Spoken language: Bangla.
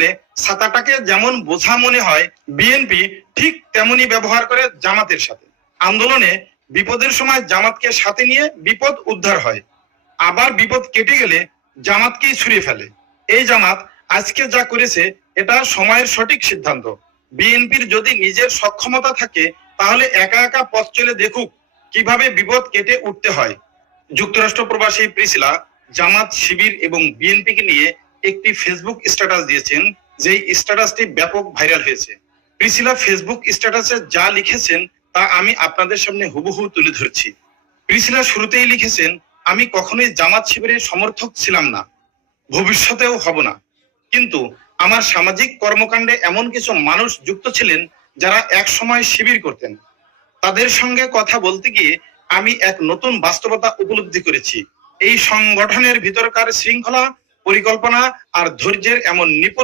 গেলে ছাতাটাকে যেমন বোঝা মনে হয়, বিএনপি ঠিক তেমনি ব্যবহার করে জামাতের সাথে। আন্দোলনে বিপদের সময় জামাতকে সাথে নিয়ে বিপদ উদ্ধার হয়, আবার বিপদ কেটে গেলে জামাতকেই ছুড়ে ফেলে। এই জামাত আজকে যা করেছে এটা সময়ের সঠিক সিদ্ধান্ত। বিএনপির যদি নিজের সক্ষমতা থাকে তাহলে একা একা পথ চলে দেখুক কিভাবে বিপদ কেটে উঠতে হয়। যুক্তরাষ্ট্র প্রবাসী প্রিসিলা জামাত, শিবির এবং বিএনপিকে নিয়ে একটি ফেসবুক স্ট্যাটাস দিয়েছেন, যেই স্ট্যাটাসটি ব্যাপক ভাইরাল হয়েছে। প্রিসিলা ফেসবুক স্ট্যাটাসে যা লিখেছেন তা আমি আপনাদের সামনে হুবহু তুলে ধরছি। প্রিসিলা শুরুতেই লিখেছেন, আমি কখনোই জামাত শিবিরের সমর্থক ছিলাম না, ভবিষ্যতেও হব না, কিন্তু আমার সামাজিক কর্মকাণ্ডে এমন কিছু মানুষ যুক্ত ছিলেন যারা এক সময় শিবির করতেন। তাদের সঙ্গে কথা বলতে গিয়ে আমি এক নতুন বাস্তবতা উপলব্ধি করেছি। এই সংগঠনের ভিতরকার শৃঙ্খলা, পরিকল্পনা আর ধৈর্যের এমন নিপুণ